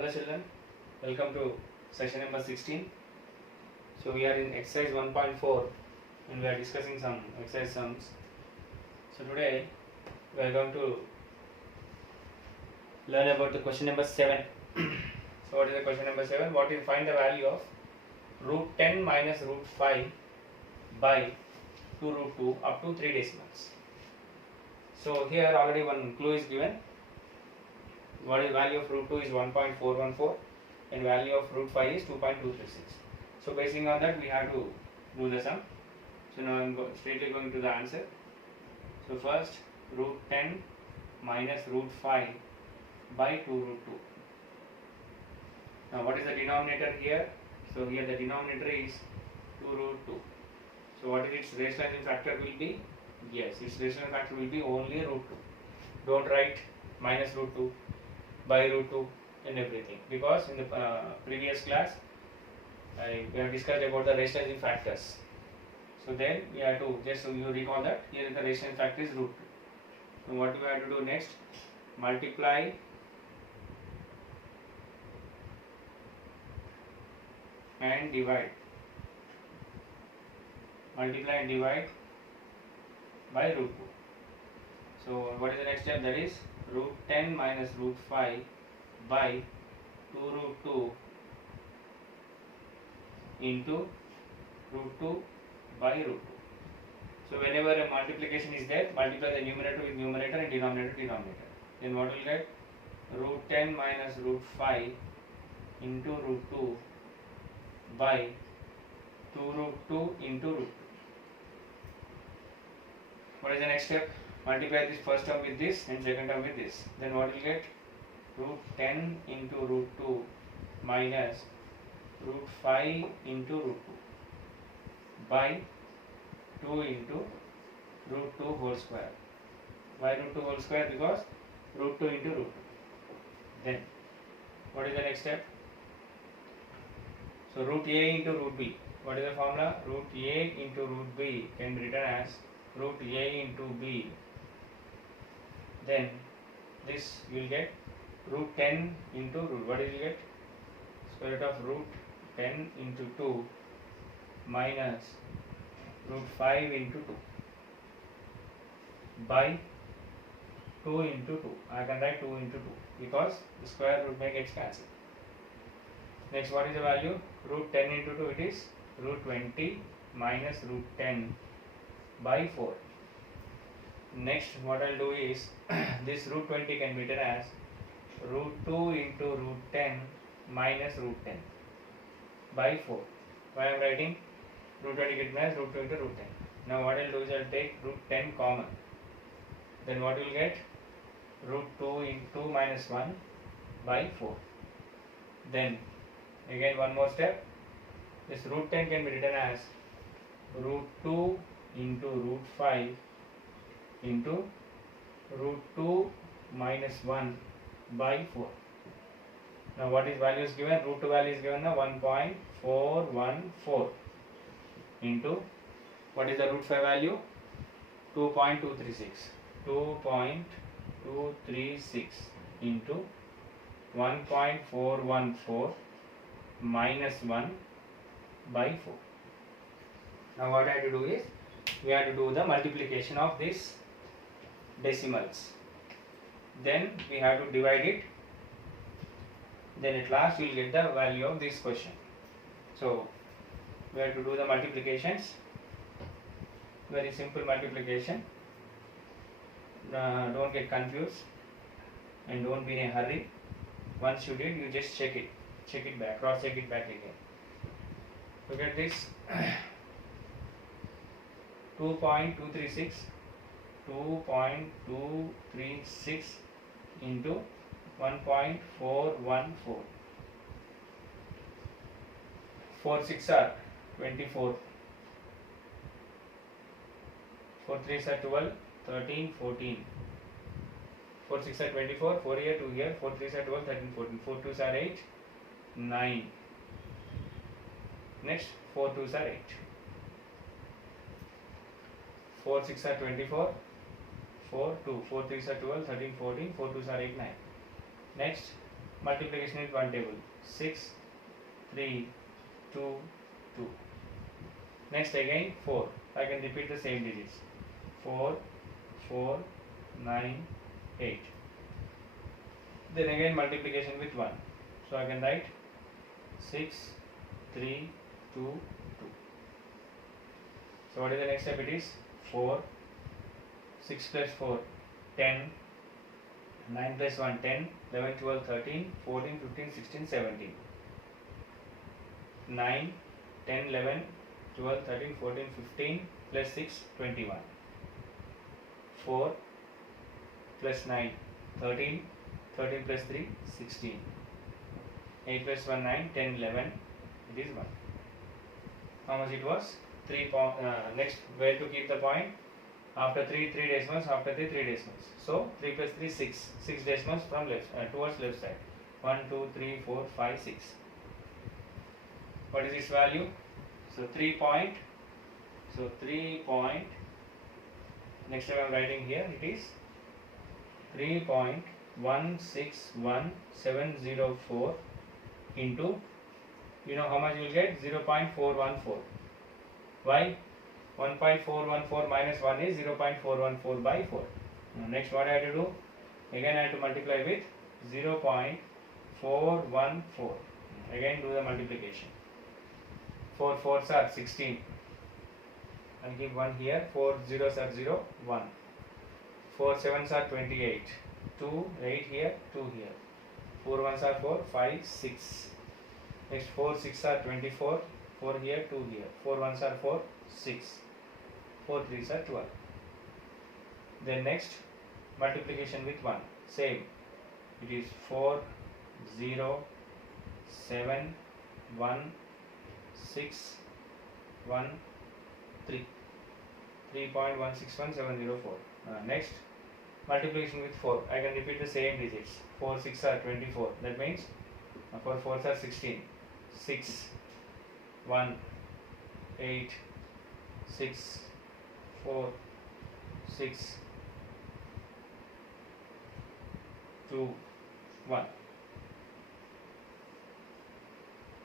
Hello children, welcome to session number 16. So we are in exercise 1.4 and we are discussing some exercise sums. So today we are going to learn about the question number 7. So what is the question number 7? What is find the value of root 10 minus root 5 by 2 root 2 up to 3 decimals. So here already one clue is given. What is value of root 2 is 1.414 and value of root 5 is 2.236. So basing on that we have to do the sum. So now I am straightly going to the answer. So first root 10 minus root 5 by 2 root 2. Now what is the denominator here? So here the denominator is 2 root 2. So what is its rationalizing factor will be? Yes, its rationalizing factor will be only root 2. Don't write minus root 2, by root 2 and everything, because in the previous class we have discussed about the rationalizing factors. So then we have to just so you recall that here the rationalizing factor is root 2. So what we have to do next? Multiply and divide. Multiply and divide by root 2. So what is the next step? That is root 10 minus root 5 by 2 root 2 into root 2 by root 2. So whenever a multiplication is there, multiply the numerator with numerator and denominator denominator. Then what will get? Root 10 minus root 5 into root 2 by 2 root 2 into root 2. What is the next step? Multiply this first term with this and second term with this. Then what will get? Root 10 into root 2 minus root 5 into root 2 by 2 into root 2 whole square. Why root 2 whole square? Because root 2 into root 2. Then what is the next step? So root a into root b. What is the formula? Root a into root b can be written as root a into b. Then this you will get root 10 into root. What is you get? Square root of root 10 into 2 minus root 5 into 2 by 2 into 2. I can write 2 into 2 because the square root may get cancelled. Next, what is the value? Root 10 into 2, it is root 20 minus root 10 by 4. Next, what I will do is this root 20 can be written as root 2 into root 10 minus root 10 by 4. Why I am writing root 20 get minus root 2 into root 10. Now what I will do is I will take root 10 common. Then what you will get? Root 2 into minus 1 by 4. Then again one more step. This root 10 can be written as root 2 into root 5 into root 2 minus 1 by 4. Now what is value is given? Root 2 value is given now 1.414 into what is the root 5 value? 2.236. 2.236 into 1.414 minus 1 by 4. Now what I have to do is we have to do the multiplication of these decimals. Then we have to divide it. Then at last we will get the value of this question. So we have to do the multiplications. Very simple multiplication. Don't get confused and don't be in a hurry. Once you did, you just check it back, cross check it back again. Look at this. 2.236 into 1.414. 4 6 are 24. 4 3s are 12, 13, 14. 4 6 are 24, 4 here, 2 here, 4 3s are 12, 13, 14. 4 2s are 8, 9. Next 4 2s are 8. 4 6 are 24, 4 2, 4 3s are 12, 13, 14, 4 2s are 8, 9. Next multiplication with one table. 6, 3, 2, 2. Next again 4. I can repeat the same digits. 4, 4, 9, 8. Then again multiplication with 1. So I can write 6, 3, 2, 2. So what is the next step? It is 4, 6 plus 4, 10, 9 plus 1, 10, 11, 12, 13, 14, 15, 16, 17. 9, 10, 11, 12, 13, 14, 15 plus 6, 21. 4 plus 9, 13, 13 plus 3, 16. 8 plus 1, 9, 10, 11, it is 1. How much it was? 3 next, where to keep the point? After 3 decimals, after 3 decimals. So 3 plus 3, 6. 6 decimals from left, towards left side. 1, 2, 3, 4, 5, 6. What is this value? So 3 point. So 3 point. Next time I am writing here, it is 3.161704 into, you know how much you will get? 0.414. Why? 1.414 minus 1 is 0.414 by 4. Now next what I have to do? Again I have to multiply with 0.414. Again do the multiplication. 4 4s are 16. I'll give 1 here. 4 zeros are 0, 1. 4 7s are 28. 2, 8 here, 2 here. 4 1s are 4, 5, 6. Next 4 6 are 24. 4 here, 2 here. 4 1s are 4, 6. 4 3s are 12. Then next multiplication with 1. Same. It is 4, 0, 7, 1, 6, 1, 3. 3.161704. Next multiplication with 4. I can repeat the same digits. 4 6 are 24. That means 4 4s are 16. 6, 1, 8, 6, 4, 6, 2, 1.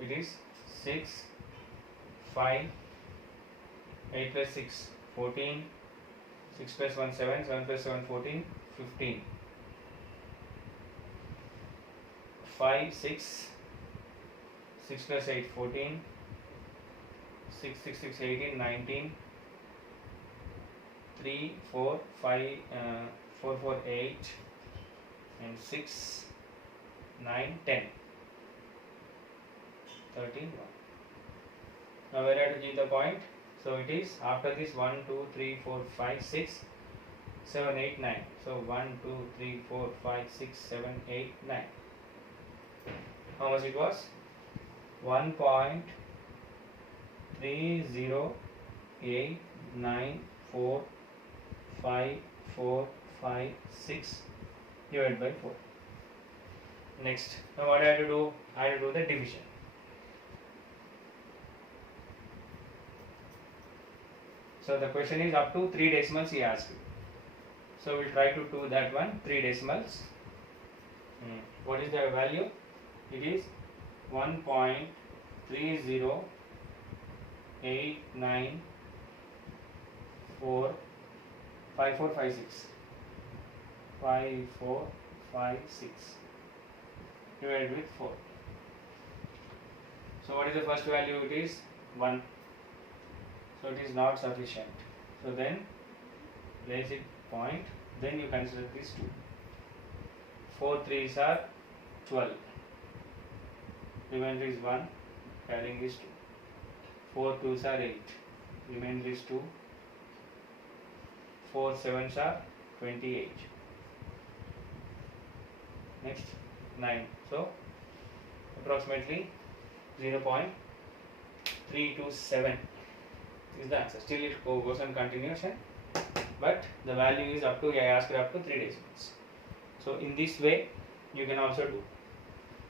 It is 6, 5, 8 plus 6, 14, 6 plus 1, 7, 7 plus 7, 14, 15. 5, 6, 6 plus 8, 14, 6, 6, 6, 18, 19, 3, 4, 5, 4, 4, 8, and 6, 9, 10, 13, 1. Now where I have to keep the point? So it is after this 1, 2, 3, 4, 5, 6, 7, 8, 9. So 1, 2, 3, 4, 5, 6, 7, 8, 9. How much it was? 1.3089454556 divided by 4. Next, now what I have to do? I have to do the division. So the question is up to 3 decimals he asked. So we'll try to do that one, 3 decimals. What is the value? It is 1.3089454556 5456 divided with 4. So what is the first value? It is 1. So it is not sufficient. So then place it point. Then you consider these 2. 4 3s are 12. Remainder is 1. Carrying is 2. 4 2s are 8. Remainder is 2. 4 7s are 28. Next 9. So approximately 0.327 is the answer. Still it goes on continuation, but the value is up to, I asked up to 3 decimals. So in this way you can also do.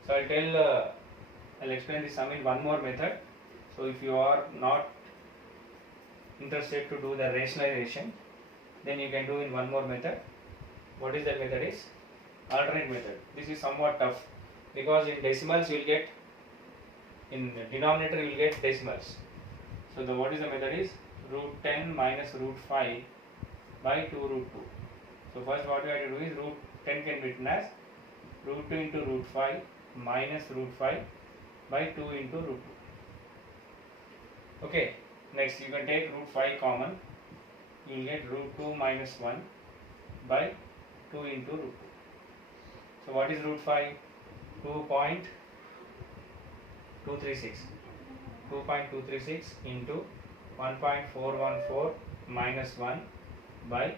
So I'll explain this sum in one more method. So if you are not interested to do the rationalization, then you can do in one more method. What is that method? Is alternate method. This is somewhat tough. because in decimals you will get, in denominator you will get decimals. So the what is the method is root 10 minus root 5 by 2 root 2. So first what we have to do is root 10 can be written as root 2 into root 5 minus root 5 by 2 into root 2. Okay, next you can take root 5 common, you will get root 2 minus 1 by 2 into root 2. So what is root 5? 2.236. 2.236 into 1.414 minus 1 by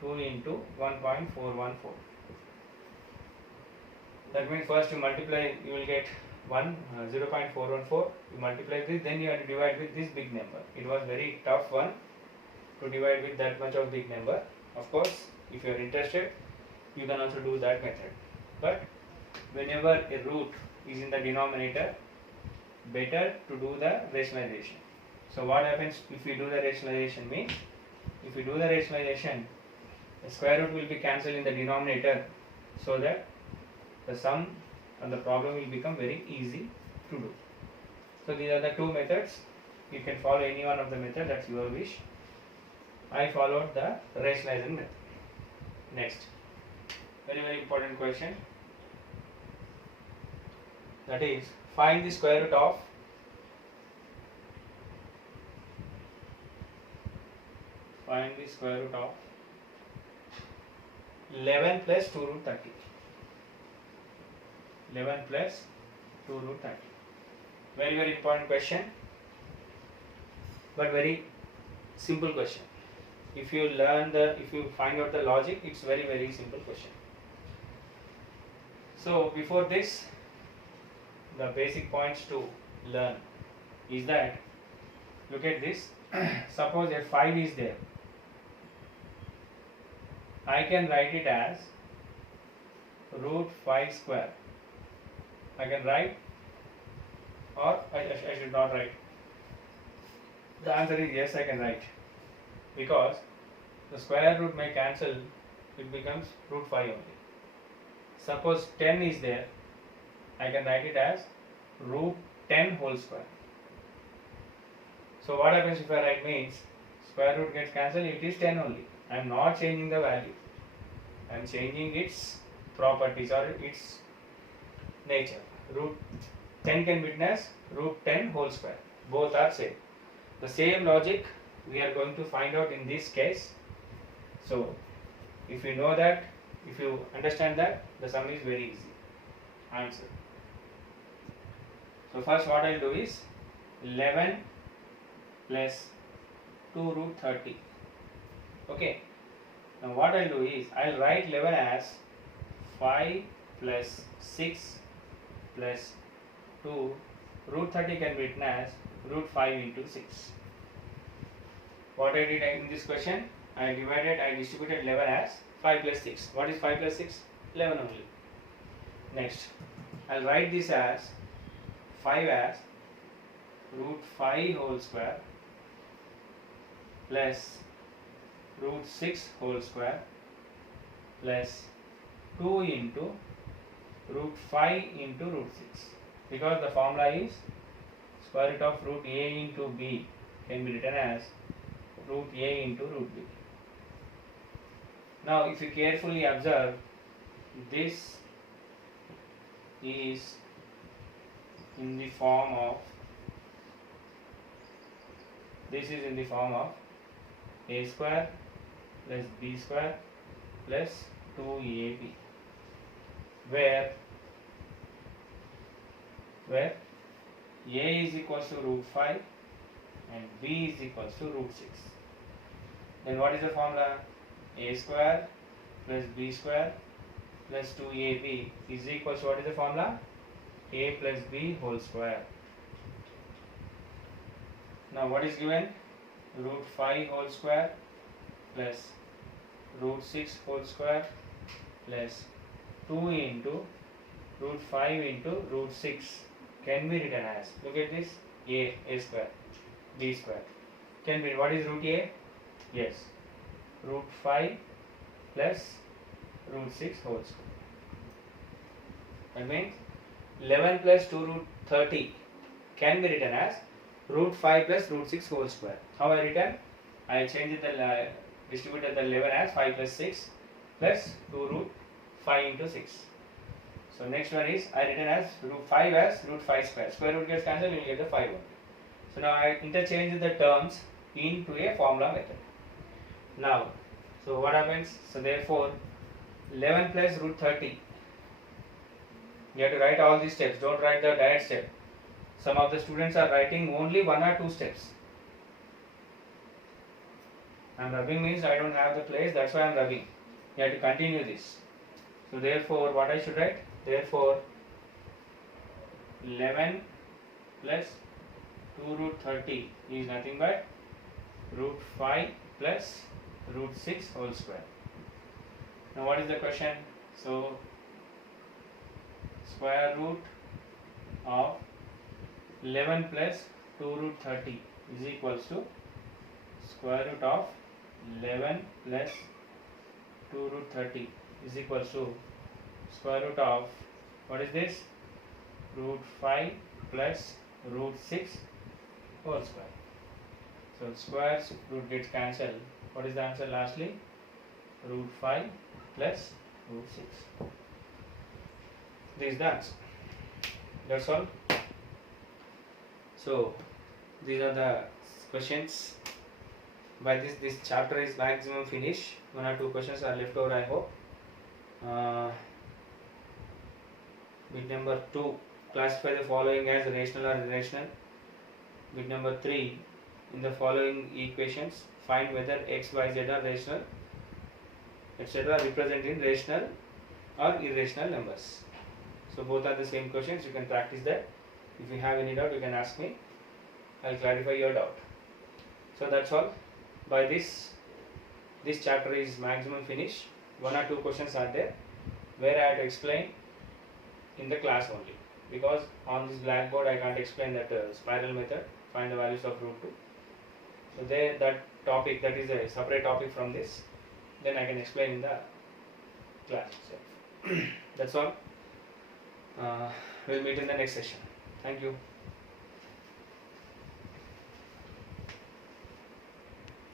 2 into 1.414. That means first you multiply, you will get 0.414. You multiply this, then you have to divide with this big number. It was very tough one to divide with that much of big number. Of course, if you are interested, you can also do that method. But whenever a root is in the denominator, better to do the rationalization. So what happens if we do the rationalization means, if we do the rationalization, the square root will be cancelled in the denominator, so that the sum and the problem will become very easy to do. So these are the two methods. You can follow any one of the method, that's your wish. I followed the rationalizing method. Next, very important question, that is find the square root of 11 plus 2 root 30. 11 plus 2 root 30. Very important question, but very simple question. If you find out the logic, it's very simple question. So before this, the basic points to learn is that, look at this. Suppose a 5 is there, I can write it as root 5 square. I can write, or I should not write. The answer is yes, I can write, because the square root may cancel, it becomes root 5 only. Suppose 10 is there, I can write it as root 10 whole square. So what happens if I write means, square root gets cancelled, it is 10 only. I am not changing the value, I am changing its properties or its nature. Root 10 can be written as root 10 whole square. Both are same. The same logic we are going to find out in this case. So if you know that, if you understand that, the sum is very easy. Answer. So first what I will do is 11 plus 2 root 30. Okay. Now what I will do is, I will write 11 as 5 plus 6 plus 2. Root 30 can be written as root 5 into 6. What I did in this question, I distributed 11 as 5 plus 6. What is 5 plus 6? 11 only. Next, I will write this as 5 as root 5 whole square plus root 6 whole square plus 2 into root 5 into root 6. Because the formula is square root of root a into b can be written as root a into root b. Now if you carefully observe, this is in the form of a square plus b square plus 2ab, where a is equals to root 5 and b is equals to root 6. Then what is the formula? A square plus b square plus 2ab is equals to, what is the formula? A plus b whole square. Now what is given? Root 5 whole square plus root 6 whole square plus 2 into root 5 into root 6 can be written as, look at this, a square, b square. Can be, what is root a? Yes, root 5 plus root 6 whole square. That means 11 plus 2 root 30 can be written as root 5 plus root 6 whole square. How I written? I changed the distributed the 11 as 5 plus 6 plus 2 root 5 into 6. So next one is I written as root 5 as root 5 square. Square root gets cancelled, you will get the 5 only. So now I interchange the terms into a formula method. Now, so what happens? So therefore 11 plus root 30. You have to write all these steps. Don't write the direct step. Some of the students are writing only 1 or 2 steps. I'm rubbing means I don't have the place, that's why I'm rubbing. You have to continue this. So therefore what I should write? Therefore 11 plus 2 root 30 is nothing but root 5 plus root 6 whole square. Now what is the question? So square root of 11 plus 2 root 30 is equals to square root of 11 plus 2 root 30 is equals to square root of, what is this? Root 5 plus root 6 whole square. So square root gets cancelled. What is the answer lastly? Root 5 plus root 6. This is the answer. That's all. So these are the questions. By this chapter is maximum finish. 1 or 2 questions are left over, I hope. Bit number 2, classify the following as rational or irrational. Bit number 3, in the following equations find whether x, y, z are rational, etc. represent in rational or irrational numbers. So both are the same questions. You can practice that. If you have any doubt, you can ask me. I'll clarify your doubt. So that's all. By this chapter is maximum finish. 1 or 2 questions are there where I have to explain in the class only, because on this blackboard I can't explain that spiral method, find the values of root 2. So there, that topic, that is a separate topic from this, then I can explain in the class itself. That's all. We'll meet in the next session. Thank you.